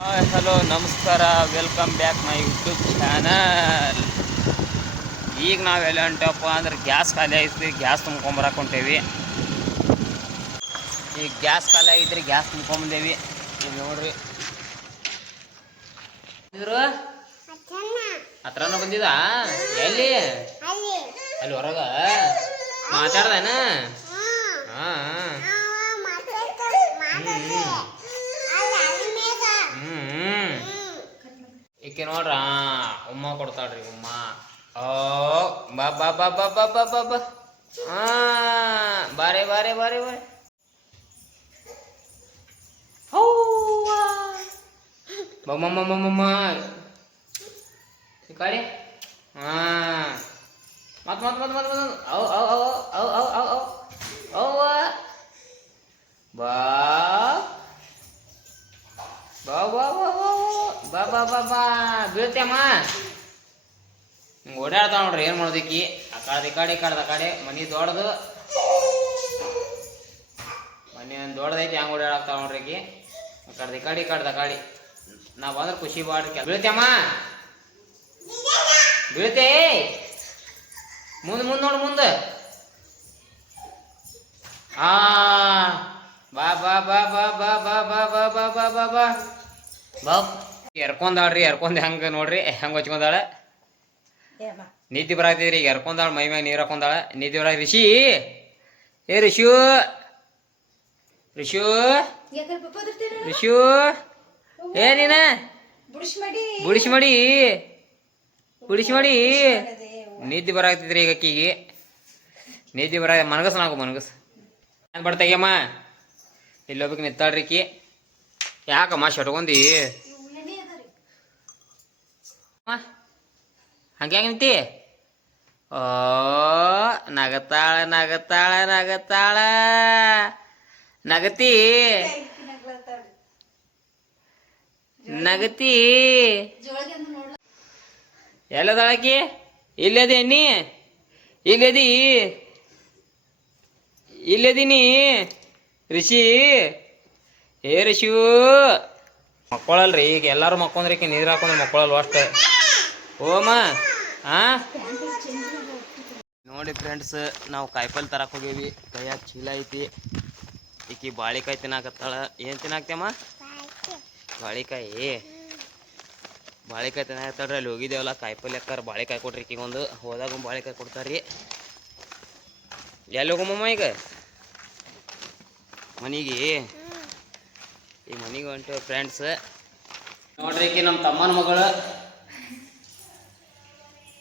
Hello ನಮಸ್ಕಾರ, welcome back my YouTube channel. ಈಗ ನಾವೆಲ್ಲ ಹೊಂಟಪ್ಪ ಅಂದ್ರೆ ಗ್ಯಾಸ್ ಖಾಲಿ ಐತ್ರಿ, ಗ್ಯಾಸ್ ತುಂಬ್ಕೊಂಬರಕ್ಕೆ ಹೊಂಟೇವಿ. ಈಗ ಗ್ಯಾಸ್ ಖಾಲಿ ಆಗಿದ್ರಿ, ಗ್ಯಾಸ್ ತುಂಬ್ಕೊಂಬಂದೇವಿ. ಈಗ ನೋಡ್ರಿ ಇದ್ರು ಹತ್ರನ ಬಂದಿದ. ಎಲ್ಲಿ? ಅಲ್ಲಿ ಹೊರಗ ಮಾತಾಡ್ದಾನ. ಹಾಂ ಈಕೆ ನೋಡ್ರ ಉಮ್ಮ ಕೊಡ್ತಾಳ್ರಿ. ಉಮ್ಮ ಓ ಬಾ ಬಾ ಬಾ ಬಾ ಬಾ ಬಾ ಬಾ ಬಾ. ಬಾರೆ ಬಾರೆ ಬಾರೆ ಬಾರೆ. ಬಮ್ಮಮ್ಮ ಈ ಕಡೆ. ಮತ್ ಮತ್ ಮತ್ ಮತ್ ಮತ್ ಅವ್ ಅವ್ ಅವ್ ಅವ್ ಅವ್ ಅವ್ ಅವ್ ಅವ್ವ ಬಾ ಬಾ ಬಾ ಬಾ ಬಾ ಬಾ ಬಾ ಬಾ ಬೀಳ್ತೇಮ್ಮ. ಹಿಂಗೆ ಓಡಾಡ್ತಾವ ನೋಡ್ರಿ. ಏನು ಮಾಡೋದಕ್ಕಿ ಆ ಕಡೆ ಈ ಕಡೆ ಮನೆ ದೊಡ್ಡದು, ಮನೆ ಒಂದು ದೊಡ್ಡದೈತಿ. ಹೆಂಗೆ ಓಡಾಡ್ತಾವ ನೋಡ್ರಿ ಆಕಿ. ಈ ಕಡೆ ನಾ ಬಂದ್ರೆ ಖುಷಿ ಬಾಡ್ರಿ. ಬೀಳ್ತೇಮ್ಮ, ಬೀಳ್ತೇ. ಮುಂದೆ ನೋಡು ಮುಂದೆ. ಬಾ ಬಾ ಬಾ ಬಾ ಬಾ ಬಾ ಬಾ ಬಾ ಬಾ ಬಾ ಬಾ ಬಾ ಬಾ. ಎರ್ಕೊಂದಾಳ್ರಿ. ಎರ್ಕೊಂಡ್ ಹೆಂಗೆ ನೋಡ್ರಿ ಹೆಂಗೆ ಹಚ್ಕೊಂಡಾಳ. ನಿದ್ದೆ ಬರಾಕ್ತಿದ್ರಿ. ಈಗ ಎರ್ಕೊಂದಾಳ, ಮೈ ಮ್ಯಾಗ ನೀರು ಹಾಕೊಂಡಾಳ. ನಿದ್ದೆ ಬರಾಕ್. ರಿಷಿ, ಏ ರಿಷು ರಿಷು ರಿಷು, ಏನಿನ ಬುಡಿಸಿ ಮಾಡಿ ನಿದ್ದೆ ಬರಾಕ್ತಿದ್ರಿ. ಈಗ ಅಕ್ಕಿಗೆ ನಿದ್ದೆ ಬರ ಮನಗಸ್ ನಾವು ಮನಗಸ್ ಏನ್ ಬಡ್ತಾಗ್ಯಮ್ಮ. ಇಲ್ಲಿ ಹೋಗ್ಬೇಕು ನಿತ್ತಾಳ್ರಿ ಅಕ್ಕಿ. ಯಾಕಮ್ಮ ಶಟ್ಕೊಂಡಿ ಹಂಗೆ ನಿಂತಿ? ಓ ನಗತಾಳ ನಗತಾಳ ನಗತಾಳ ನಗತಿ ನಗತಿ. ಎಲ್ಲದಾಳಕಿ? ಇಲ್ಲದಿ ನೀ? ಇಲ್ಲದೀನಿ ರಿಷಿ. ಏ ರಿಷು ಮಕ್ಕಳಲ್ರಿ. ಈಗ ಎಲ್ಲರೂ ಮಕ್ಕೊಂಡ್ರಿ. ಈಗ ನೀರು ಹಾಕೊಂಡ್ರೆ ಮಕ್ಕಳಲ್ವ ಅಷ್ಟು. ಓಮ ನೋಡಿ ಫ್ರೆಂಡ್ಸ್, ನಾವು ಕಾಯಿಪಲ್ಲೆ ತರಕ್ಕೆ ಹೋಗೇವಿ. ಕೈಯಾಗ ಚೀಲ ಐತಿ. ಈಕಿ ಬಾಳಿಕಾಯಿ ತಿನ್ನಾಕತ್ತಾಳ. ಏನು ತಿನ್ನಾಕ್ತೇಮ್ಮ? ಬಾಳಿಕಾಯಿ ತಿನ್ನಾಕತ್ತಾಳ್ರಿ. ಅಲ್ಲಿ ಹೋಗಿದ್ದೇವಲ್ಲ ಕಾಯಿಪಲ್ಲೆ ಅಕ್ಕಾರ ಬಾಳಿಕಾಯಿ ಕೊಟ್ರಿ. ಈಕಿಗೊಂದು ಹೋದಾಗ ಒಂದು ಬಾಳಿಕಾಯಿ ಕೊಡ್ತಾರ್ರಿ. ಎಲ್ಲಿ ಹೋಗಮ್ಮ ಈಗ? ಮನೆಗೆ. ಈ ಮನೆಗೆ ಹೊಂಟೇವೆ ಫ್ರೆಂಡ್ಸ್. ನೋಡ್ರಿ ಈಕಿ ನಮ್ಮ ತಮ್ಮನ ಮಗಳು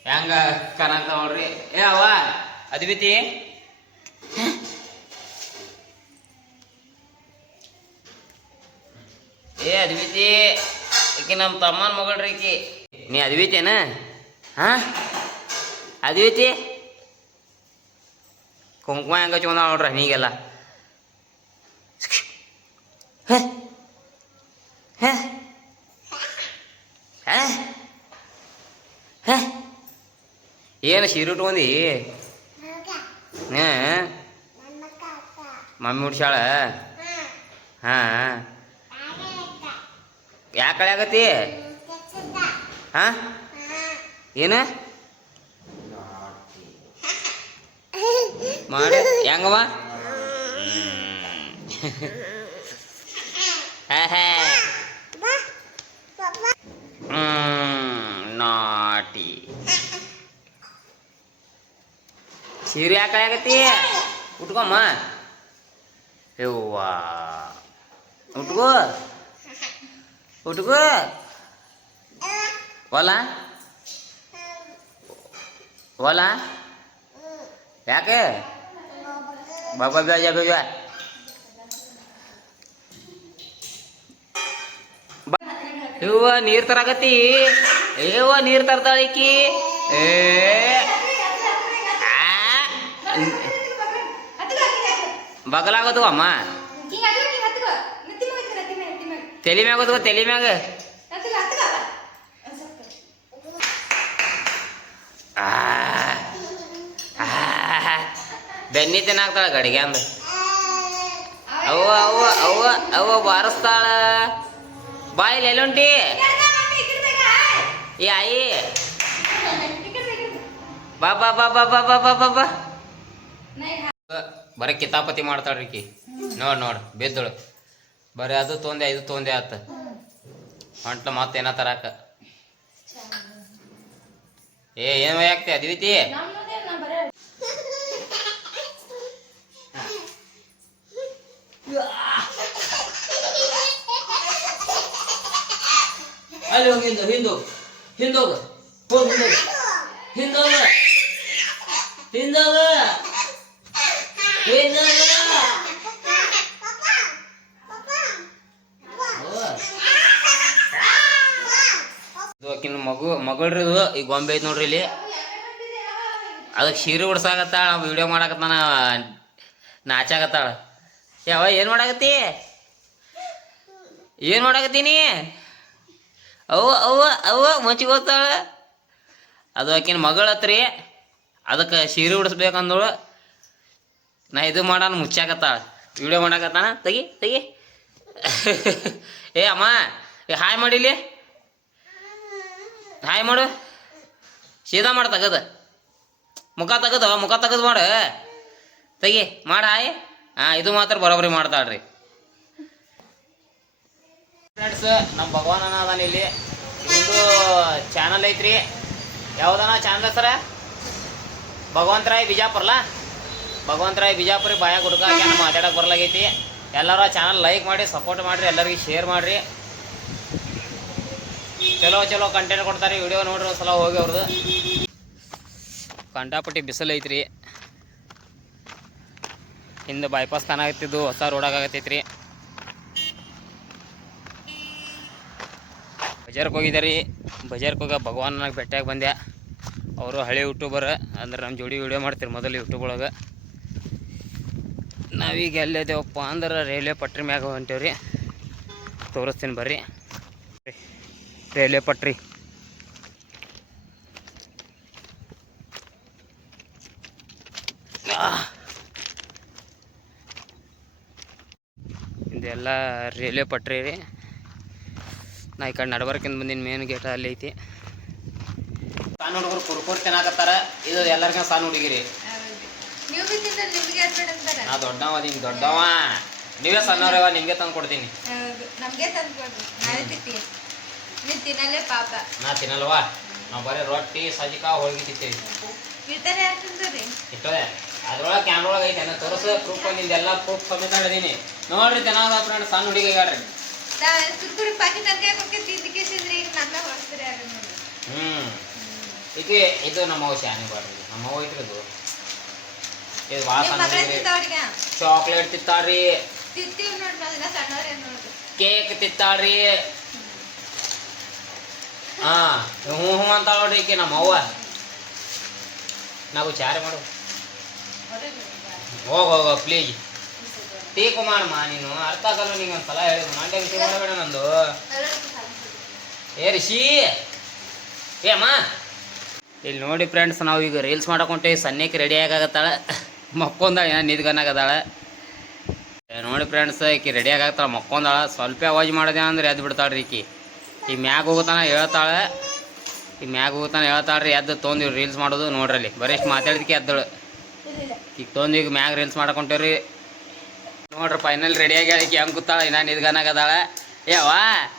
ಹೆಂಗ ಕನಾಕ್ತ ನೋಡ್ರಿ. ಏ ಅವ್ವ ಅದ್ವಿತಿ, ಏ ಅದ್ವಿತಿ, ಈಕಿ ನಮ್ಮ ತಮ್ಮನ ಮಗಳ್ರಿ ಈಕಿ. ನೀ ಅದ್ವಿತೇನ? ಅದ್ವಿತಿ ಕುಂಕುಮ ಹೆಂಗ ಹಚ್ಕೊಂಡ ನೋಡ್ರಿ ಹೀಗೆಲ್ಲ. ಏನು ಸೀರೆ ಉಟ್ಕೊಂಡಿ? ಮಮ್ಮಿ ಉಡ್ಸಾಳ? ಯಾಕೆ ಕಳೆ ಆಗತ್ತಿ? ಏನು ಮಾಡಿ ಹೆಂಗವ? ನಾಟಿ ಸೀರೆ ಯಾಕೆ ಆಗತ್ತಿ? ಉಟ್ಕೊಮ್ಮ. ಯವ್ವ ಉಟ್ಕೋ ಹೊಲ ಯಾಕೆ? ಬಾಬಾ ಬೇಜ ಇವ್ವ ನೀರು ತರಾಕತ್ತಿ? ಏವ್ವ ನೀರು ತರ್ತಾಳಿಕಿ. ಬಗಲಾಗದು ಅಮ್ಮ. ತಲೆ ಮ್ಯಾಗ ತಲೆ ಮ್ಯಾಗ. ಬೆನ್ನಿ ತಿನ್ನಾಕ್ತಾಳ ಗಡಿಗೆ ಅಂದ. ಅವ್ವ ಅವ್ವ ಅವ್ವ ಅವ್ವ ಬಾರಿಸ್ತಾಳ. ಬಾ ಇಲ್ಲಿ ಎಲ್ಲುಂಟಿ ಏ ಆಯಿ ಬಾ ಬಾ ಬಾ ಬಾ ಬಾ ಬಾ ಬಾ ಬಾ ಬಾ ಬರೀ ಕಿತಾಪತಿ ಮಾಡ್ತಾಳ್ರಿ ಕಿ ನೋಡ್ ಬಿದ್ದಳು ಬರೀ ಅದು ತೊಂದೆ ಇದು ತೊಂದೆ ಆತ ಹೊಂಟ್ಲ ಮತ್ತೆ ಏನ ತರಾಕ ಏನ್ ಆಗ್ತಿ ಅದ್ವಿತಿ ಅಲ್ಲಿ ಹೋಗಿ ಹಿಂದೋಗ ಮಗಳ್ರಿ ಇದು ಈ ಗೊಂಬೆ ಐತಿ ನೋಡ್ರಿ ಇಲ್ಲಿ ಅದಕ್ಕೆ ಸೀರೆ ಉಡ್ಸಾಕತ್ತಾಳ ವಿಡಿಯೋ ಮಾಡಾಕತ್ತಾನ ನಾಚಾಕತ್ತಾಳ ಯಾವ ಏನು ಮಾಡಾಕತ್ತೀನಿ ಅವ್ವ ಮಚ್ಚಿಗೋತಾಳ ಅದು ಆಕಿನ ಮಗಳತ್ರಿ ಅದಕ್ಕೆ ಸೀರೆ ಉಡಿಸ್ಬೇಕಂದಳು ನಾ ಇದು ಮಾಡಾನ ಮುಚ್ಚಾಕತ್ತಾಳ ವಿಡಿಯೋ ಮಾಡಾಕತ್ತಾನ ತೆಗಿ ಏ ಅಮ್ಮ ಹಾಯ್ ಮಾಡಿಲಿ ಹಾಯ್ ಮಾಡು ಸೀದಾ ಮಾಡು ತೆಗದ ಮುಖ ತೆಗದು ಮಾಡು ತೆಗಿ ಮಾಡ ಹಾಯ್ ಇದು ಮಾತ್ರ ಬರೋಬ್ಬರಿ ಮಾಡ್ತಾಳ್ರಿ ಫ್ರೆಂಡ್ಸ್ ನಮ್ಮ ಭಗವಾನನ ಅದಾನ ಇಲ್ಲಿ ಒಂದು ಚಾನಲ್ ಐತ್ರಿ ಯಾವ್ದನ ಚಾನಲ್ ಸರ ಭಗವಂತರಾಯ್ ಬಿಜಾಪುರ ಬಾಯಾಗ ಹುಡುಕ ಮಾತಾಡಕ್ಕೆ ಬರ್ಲಾಗೈತಿ ಎಲ್ಲರೂ ಚಾನಲ್ ಲೈಕ್ ಮಾಡಿ ಸಪೋರ್ಟ್ ಮಾಡಿರಿ ಎಲ್ಲರಿಗೂ ಶೇರ್ ಮಾಡಿರಿ ಚಲೋ ಕಂಟೆಂಟ್ ಕೊಡ್ತಾರೆ ವಿಡಿಯೋ ನೋಡ್ರಿ ಒಂದು ಸಲ ಹೋಗಿ ಅವ್ರದ್ದು ಕಂಟಾಪಟ್ಟಿ ಬಿಸಿಲು ಐತ್ರಿ ಹಿಂದೆ ಬೈಪಾಸ್ ತಾನಾಗತ್ತಿದ್ದು ಹೊಸ ರೋಡಾಗತ್ತೈತ್ರಿ ಬಜಾರ್ಗೆ ಹೋಗಿದ್ದಾರೆ ಬಜಾರ್ಗೆ ಹೋಗ ಭಗವಾನನಾಗ ಭೇಟಿಯಾಗಿ ಬಂದೆ ಅವರು ಹಳೆ ಯೂಟ್ಯೂಬರ್ ಅಂದ್ರೆ ನಮ್ಮ ಜೋಡಿ ವಿಡಿಯೋ ಮಾಡ್ತೀರಿ ಮೊದಲು ಯೂಟ್ಯೂಬ್ ಒಳಗೆ ನಾವೀಗ ಎಲ್ಲಿದ್ದೇವಪ್ಪ ಅಂದ್ರೆ ರೈಲ್ವೆ ಪಟ್ರಿ ಮ್ಯಾಗ ಹೊಂಟೇವ್ರಿ ತೋರಿಸ್ತೀನಿ ಬರ್ರಿ ರೈಲ್ವೆ ಪಟ್ರಿ ಇದೆಲ್ಲ ರೈಲ್ವೆ ಪಟ್ರಿ ರೀ ನಾ ಈ ಕಡೆ ನಡ್ಬರ್ಕಿಂದ ಬಂದಿನ ಮೇನ್ ಗೇಟ್ ಅಲ್ಲಿ ಐತಿ ಸಣ್ಣ ಹುಡುಗರು ಕುರ್ಕುರ್ ತಿನ್ನಾಕತ್ತಾರ ಇದು ಎಲ್ಲರಿಗೂ ಸಣ್ಣ ಹುಡುಗಿರಿ ನಾ ದೊಡ್ಡವ ನೀವೇ ಸಣ್ಣವ್ರವ ನಿಮ್ಗೆ ತಂದು ಕೊಡ್ತೀನಿ ನಾ ತಿನ್ನಲ್ವಾ ನಾವು ಬರೀ ರೊಟ್ಟಿ ಸಜ್ಜಿಕ ಹೋಳಿಗೆ ತಿಂತೀವಿ ಇಷ್ಟೇ ಅದ್ರೊಳಗೆ ಕ್ಯಾಮ್ರ ಒಳಗೆ ಐತೆ ತೋರಿಸ ಪ್ರೂಫ್ ನಿಂದೆಲ್ಲ ಪ್ರೂಫ್ ಸಮೇತ ಹೇಳಿದೀನಿ ನೋಡ್ರಿ ತಿನ್ನೋದ ಫ್ರೆಂಡ್ ಸಣ್ಣ ಹುಡುಗಿ ಹೇಳ್ರಿ ಈಕೆ ಇದು ನಮ್ಮ ಶಾನೆ ಬಾಡ್ರಿ ನಮ್ಮ ಐತ್ರಿ ಇದು ಭಾಳ ಸಣ್ಣ ಚಾಕ್ಲೇಟ್ ತಿತ್ತಾಳ್ರಿ ಕೇಕ್ ತಿತ್ತಾಳ್ರಿ ಹ್ಞೂ ಅಂತ ನೋಡ್ರಿ ಈಕೆ ನಮ್ಮ ಅವ್ವ ನಾವು ಚಾರೆ ಮಾಡು ಹೋಗ ಪ್ಲೀಸ್ ಟೀಕು ಮಾಡಮ್ಮ ನೀನು ಅರ್ಥ ಆಗಲ್ಲ ನಿಂಗೆ ಒಂದು ಸಲ ಹೇಳಿದ್ರು ಮಂಡ್ಯ ವಿಷಯ ಮಾಡಬೇಡ ನಂದು ಏ ರಿಷಿ ಅಮ್ಮ ಇಲ್ಲಿ ನೋಡಿ ಫ್ರೆಂಡ್ಸ್ ನಾವು ಈಗ ರೀಲ್ಸ್ ಮಾಡಕೊಂಟೇವಿ ಸನ್ಯಕ್ಕೆ ರೆಡಿ ಆಗತ್ತಾಳೆ ಮಕ್ಕೊಂದಾಳ ಏನು ನಿದ್ಗನಾಗದಾಳೆ ನೋಡಿ ಫ್ರೆಂಡ್ಸ್ ಈಕಿ ರೆಡಿ ಆಗತ್ತಾಳೆ ಮಕ್ಕೊಂದಾಳ ಸ್ವಲ್ಪ ಅವಾಜ್ ಮಾಡಿದೆ ಅಂದ್ರೆ ಎದ್ದು ಬಿಡ್ತಾಳ್ರಿ ಈ ಮ್ಯಾಗ ಹೋಗುತ್ತಾನ ಹೇಳ್ತಾಳೆ ಹೇಳ್ತಾಳ್ರಿ ಎದ್ದು ತೊಂದಿವಿ ರೀಲ್ಸ್ ಮಾಡೋದು ನೋಡ್ರಲ್ಲಿ ಬರೀ ಎಷ್ಟು ಮಾತಾಡಿದಕ್ಕೆ ಎದ್ದಳು ಈಗ ತೊಂದು ಈಗ ಮ್ಯಾಗ ರೀಲ್ಸ್ ಮಾಡಕೊಂಟೇವ್ರಿ ನೋಡ್ರಿ ಫೈನಲ್ ರೆಡಿಯಾಗಿ ಹೇಳಿಕೆ ಹೆಂಗೆ ಕೂತಾಳ ಇನ್ನ ನಿದ್ಗನಾಗದಾಳ ಏವಾ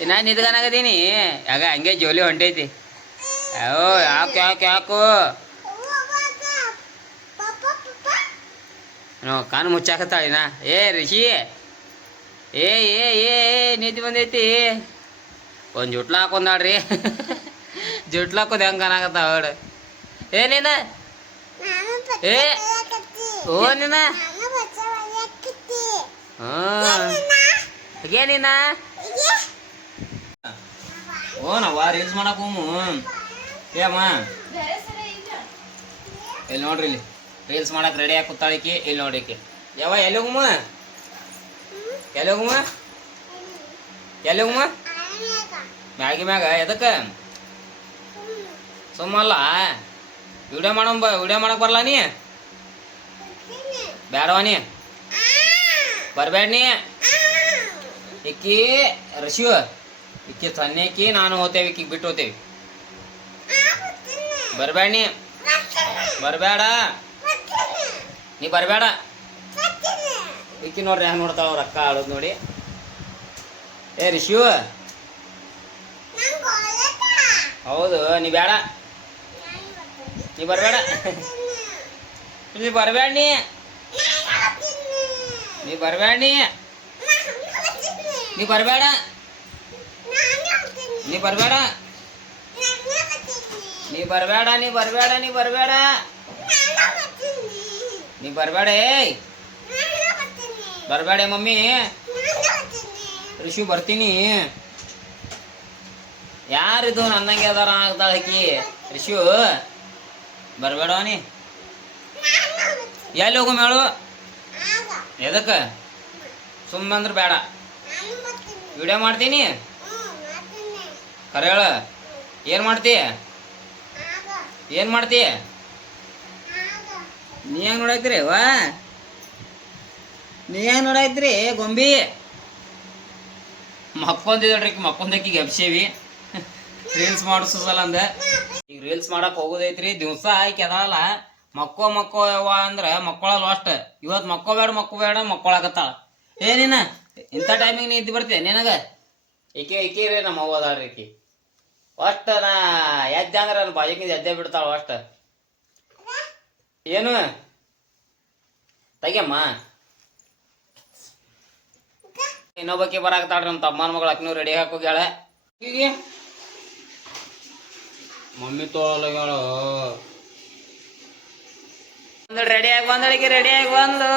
ಇನ್ನ ನಿದ್ಗನಾಗದೀನಿ ಆಗ ಹಂಗೆ ಜೋಲಿ ಹೊಂಟೈತಿ ಯಾಕು ಕಾನು ಮುಚ್ಚಾಕತ್ತಾಳಿನ ಏ ರಿಷಿ ಏ ನಿದ್ದೆ ಬಂದೈತಿ ಒಂದು ಜುಟ್ಲ ಹಾಕೊಂಡಾಳ್ರಿ ಜುಟ್ಲ ಹಾಕೋದು ಹೆಂಗೆ ಕಾಣಾಕತ್ತಾವ ಅವಳು ನೀನ ಏ ಓ ನೀನ ನೀನ ಓ ನಾವ ರೀಲ್ಸ್ ಮಾಡಕ್ ಹೋಮು ಏಮ್ಮ ಇಲ್ಲಿ ನೋಡ್ರಿ ಇಲ್ಲಿ ರೀಲ್ಸ್ ಮಾಡಕ್ ರೆಡಿ ಆಗಿ ಕೂತಾಳಿಕಿ ಇಲ್ಲಿ ನೋಡಿಕಿ ಎಲ್ಲಿ ಹೋಗುಮ ಮ್ಯಾಗಿ ಮ್ಯಾಗ ಎದಕ್ಕೆ ಸುಮ್ಮಲ್ಲ ವಿಡಿಯೋ ಮಾಡಕ್ ಬರಲ್ಲ ನೀ ಬೇಡವ ನೀ ಬರ್ಬೇಡ ನೀ ಇಕ್ಕಿ ರಶಿವ ಇಕ್ಕಿ ಸನ್ನೆಕ್ಕಿ ನಾನು ಹೋತೇವಿ ಇಕ್ಕಿ ಬಿಟ್ಟು ಹೋತೇವಿ ಬರ್ಬೇಡ ಬರ್ಬೇಡ ನೀ ಬರ್ಬೇಡ ಇಕ್ಕಿ ನೋಡ್ರಿ ಹೆಂಗ್ ನೋಡ್ತಾಳ ರೊಕ್ಕ ಆಡೋದು ನೋಡಿ ಏ ರಿಶಿವ ಹೌದು ನೀ ಬೇಡ ನೀ ಬರ್ಬೇಡ ನೀ ಬರ್ಬೇಡ ನೀ ಬರ್ಬೇಡ ನೀ ಬರ್ಬೇಡ ನೀ ಬರ್ಬೇಡ ನೀ ಬರ್ಬೇಡ ನೀ ಬರ್ಬೇಡ ನೀ ಬರ್ಬೇಡ ನೀ ಬರ್ಬೇಡ ಏಯ್ ಬರ್ಬೇಡ ಮಮ್ಮಿ ಋಷಿ ಬರ್ತೀನಿ ಯಾರಿದು ನನ್ನಂಗೆ ಅದಾರ ಆಗ್ತಾಳ ಆಕಿ ಋಷಿ ಬರ್ಬೇಡ ನೀ ಎಲ್ಲಿ ಹೋಗು ಮೇಳು ಎದಕ್ಕೆ ಸುಮ್ಮನೆ ಅಂದ್ರೆ ಬೇಡ ವಿಡಿಯೋ ಮಾಡ್ತೀನಿ ಕರೆ ಹೇಳ ಏನು ಮಾಡ್ತಿ ಏನು ಮಾಡ್ತಿ ನೀ ಹೆಂಗೆ ನೋಡಾಯ್ತಿರಿ ವಾ ನೀ ಹೆಂಗೆ ನೋಡಾಯ್ತಿರಿ ಗೊಂಬಿ ಮಕ್ಕೊಂದಿದ್ರಿ ಮಕ್ಕೊಂದಕ್ಕಿಗೆ ಎಬ್ಸೇವಿ ರೀಲ್ಸ್ ಮಾಡಿಸಲ್ಲ ಅಂದ ಈಗ ರೀಲ್ಸ್ ಮಾಡಕ್ ಹೋಗೋದೈತ್ರಿ ದಿವಸ ಆಯ್ಕೆ ಅದಲ್ಲ ಮಕ್ಕೋ ಯವ್ವ ಅಂದ್ರೆ ಮಕ್ಕಳಲ್ಲ ಅಷ್ಟ ಇವತ್ತು ಮಕ್ಕೋಬೇಡ ಮಕ್ಕಳಾಗತ್ತಾಳ ಏನಿನ ಇಂಥ ಟೈಮಿಗೆ ನೀ ಇದ್ದು ಬರ್ತೀಯ ನಿನಗ ಈಕಿ ರೀ ನಮ್ಮ ಅವ್ವ ಅದಾಳ್ರಿ ಈಕಿ ಅಷ್ಟ ನಾ ಎದ್ದೆ ಅಂದ್ರೆ ನನ್ನ ಬಾಜಿಕಿಂದ ಎದ್ದೆ ಬಿಡ್ತಾಳ ಅಷ್ಟ ಏನು ತೆಗಿಯಮ್ಮ ಇನ್ನೊಬ್ಬಕ್ಕೆ ಬರಾಕತ್ತಾಳ್ರಿ ನಮ್ಮ ತಮ್ಮನ ಮಗಳು ಅಕ್ನೂ ರೆಡಿ ಹಾಕೋಗ್ಯಾಳ ಹೀಗೆ ಮಮ್ಮಿ ತೋಳಗಳು ರೆಡಿಯಾಗಿ ಬಂದಳಿಗೆ ರೆಡಿಯಾಗಿ ಬಂದು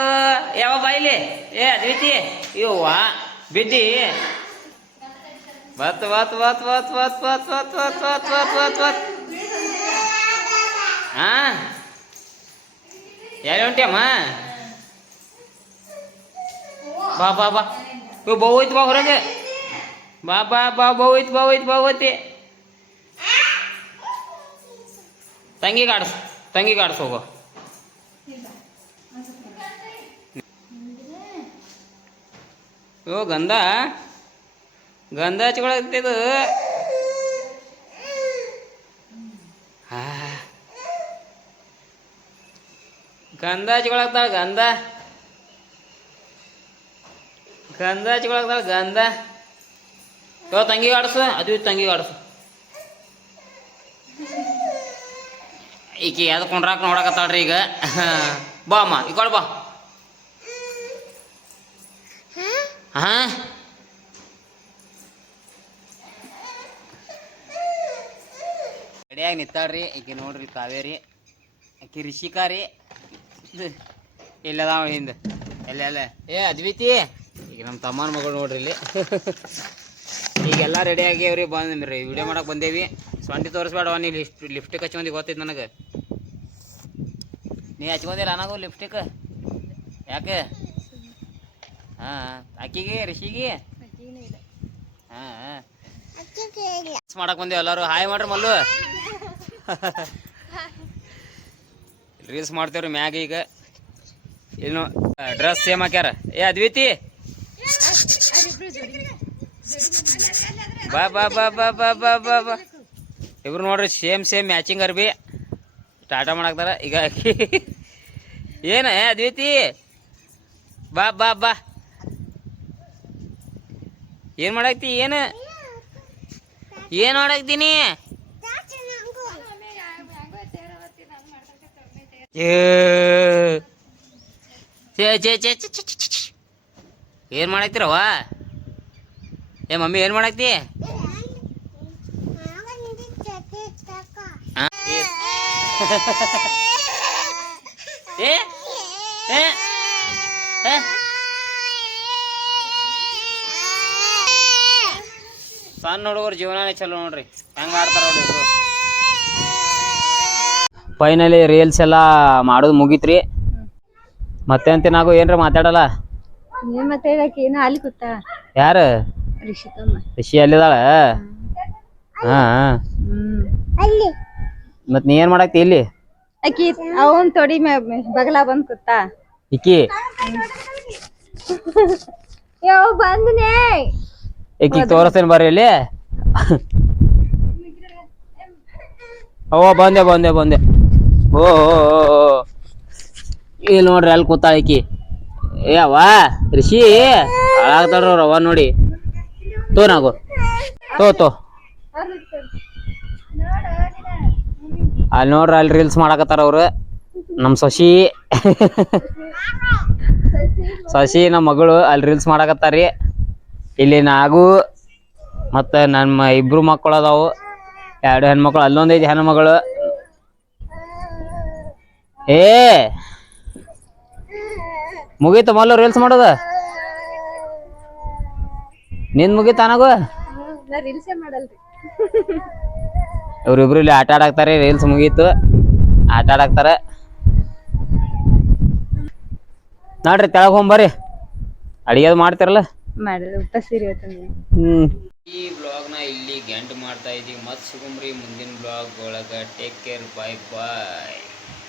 ಯಾವ ಬಾಯ್ಲಿ ಏ ಅದ್ವಿತಿ ಇವ್ವ ಬಿದ್ದಿ ಬತ್ ಬತ್ ಬತ್ ಬತ್ ಬತ್ ಬತ್ ಬತ್ ಬತ್ ಬತ್ ಬತ್ ಬತ್ ಬತ್ ಹಾ ಯಾರು ಹೊಂಟಿಯಮ್ಮ ಬಾ ಬಾ ಬಾ ಇವ್ ಬೌ ಐತಿ ಬಾ ಹೊರಗೆ ಬಾ ಬಾ ಬಾ ಬೌ ಐತಿ ತಂಗಿ ಕಾಡ್ಸ್ ಹೋಗೋ ಗಂಧ ಹಚ್ಕೊಳತ್ತಿದು ಗಂಧ ಹಚ್ಕೊಳಕ್ತಾಳ ಗಂಧ ಹಚ್ಕೊಳಕ್ತಾಳ ಗಂಧ ತಂಗಿ ಆಡ್ಸು ಅದು ತಂಗಿ ಆಡ್ಸು ಈಕಿ ಅದು ಕೊಂಡ್ರಾಕ್ ನೋಡಕತ್ತಾಳ್ರಿ ಈಗ ಬಾ ಅಮ್ಮ ಈ ಕೊಡ್ ಬಾ ಹಾ ರೆಡಿಯಾಗಿ ನಿಂತಾಳ್ರಿ ಈಕಿ ನೋಡ್ರಿ ಕಾವೇರಿ ಆಕಿ ರಿಷಿಕಾ ರೀ ಇಲ್ಲದ ಹಿಂದೆ ಎಲ್ಲ ಏ ಅದ್ವಿತಿ ಈಗ ನಮ್ಮ ತಮ್ಮನ ಮಗಳು ನೋಡ್ರಿ ಇಲ್ಲಿ ಈಗೆಲ್ಲ ರೆಡಿ ಆಗ್ಯಾವ್ರಿ ಬಂದ್ರಿ ವಿಡಿಯೋ ಮಾಡಕ್ಕೆ ಬಂದೇವಿ ಸೊಂಟಿ ತೋರಿಸ್ಬೇಡ ನೀ ಲಿಪ್ಸ್ಟಿಕ್ ಹಚ್ಕೊಂಡಿ ಗೊತ್ತೈತೆ ನನಗೆ ನೀ ಹಚ್ಕೊಂಡಿಲ್ಲ ನನಗೂ ಲಿಪ್ಸ್ಟಿಕ್ ಯಾಕೆ ಹಾಂ ಅಕ್ಕಿಗೆ ರಿಷಿಗೆ ಹಾಂ ಮಾಡಕ್ಕೆ ಬಂದೇವು ಎಲ್ಲರೂ ಹಾಯ್ ಮಾಡ್ರಿ ಮಲ್ಲು ರೀಲ್ಸ್ ಮಾಡ್ತೇವ್ರಿ ಮ್ಯಾಗ ಈಗ ಇನ್ನು ಡ್ರೆಸ್ ಸೇಮ್ ಹಾಕ್ಯಾರ ಏ ಅದ್ವಿತಿ ಬಾ ಬಾ ಬಾ ಬಾ ಬಾ ಬಾ ಬಾ ಬಾ ಇಬ್ರು ನೋಡ್ರಿ ಸೇಮ್ ಮ್ಯಾಚಿಂಗ್ ಅರ್ಬಿ ಟಾಟಾ ಮಾಡಾಕ್ತಾರ ಈಗ ಏನು ಅದ್ವಿತಿ ಬಾ ಬಾ ಬಾ ಏನು ಮಾಡಾಕ್ತಿ ಏನು ಮಾಡಾಕ್ತೀನಿ ಏನು ಮಾಡಾಕ್ತಿರವ ಏ ಮಮ್ಮಿ ಏನು ಮಾಡಾಕ್ತಿ ಸಣ್ಣ ಹುಡುಗರು ಜೀವನನೇ ಚಲೋ ನೋಡ್ರಿ ಹೆಂಗ ಆಡ್ತಾರ ಹುಡುಗರು ಫೈನಲಿ ರೀಲ್ಸ್ ಎಲ್ಲ ಮಾಡೋದು ಮುಗೀತ್ರಿ ಮತ್ತೆ ಅಂತ ನಾವು ಏನ್ರ ಮಾತಾಡಲ್ಲ ಯಾರು ರಿಷಿ ಅಲ್ಲಿದಾಳ ಹಾ ಮತ್ ನೀ ಏನ್ ಮಾಡಾಕ್ತಿ ಇಲ್ಲಿ ಅಕ್ಕಿ ಅವನ್ ತೊಡಿ ಬಗಲ ಬಂದ್ ಕೂತಾ ಇಕ್ಕಿ ಯಾವ ಬಂದನೆ ಈಗ ತೋರಿಸ್ತೇನೆ ಬರ್ರಿ ಇಲ್ಲಿ ಓ ಬಂದೆ ಬಂದೆ ಬಂದೆ ಓ ಇಲ್ಲಿ ನೋಡ್ರಿ ಅಲ್ಲಿ ಕೂತಾಳ ಈಕಿ ಏ ಅವ್ವ ರಿಷಿ ಹಾಳಾಗ್ತಾರ ಅವ ನೋಡಿ ತೋ ನಾಗು ತೋ ಅಲ್ಲಿ ನೋಡ್ರಿ ಅಲ್ಲಿ ರೀಲ್ಸ್ ಮಾಡಕತ್ತಾರ ಅವ್ರು ನಮ್ಮ ಶಶಿ ಶಶಿ ನಮ್ಮ ಮಗಳು ಅಲ್ಲಿ ರೀಲ್ಸ್ ಮಾಡಕತ್ತಾರಿ ಇಲ್ಲಿ ನಾಗು ಮತ್ತು ನಮ್ಮ ಇಬ್ರು ಮಕ್ಕಳು ಅದಾವು 2 ಹೆಣ್ಮಕ್ಳು ಅಲ್ಲೊಂದೈತಿ ಹೆಣ್ಮಗಳು ಏ ಮುಗೀತ ಮೊದಲು ರೀಲ್ಸ್ ಮಾಡೋದ ನಿಂದು ಮುಗೀತ ನನಗೂ ನಾ ರೀಲ್ಸೇ ಮಾಡಲ್ರಿ ಇವ್ರಿಬ್ರು ಇಲ್ಲಿ ಆಟ ಆಡಾಕ್ತಾರೆ ರೀಲ್ಸ್ ಮುಗೀತು ಆಟ ಆಡಾಕ್ತಾರೆ ನೋಡ್ರಿ ತೆಳಗ್ ಹೋಗ್ಬರ್ರಿ ಅಡಿಗೆ ಮಾಡ್ತಿರಲ್ಲ ಮಾಡಲ್ಲ ಊಟ ಸೀರೆ ಈ ಬ್ಲಾಗ್ನ ಇಲ್ಲಿ ಗಂಟು ಮಾಡ್ತಾ ಇದೀವಿ ಮತ್ತೆ ಸಿಗುಮ್ರಿ ಮುಂದಿನ ಬ್ಲಾಗ್ ಒಳಗೆ ಟೇಕ್ ಕೇರ್ ಬಾಯ್ ಬಾಯ್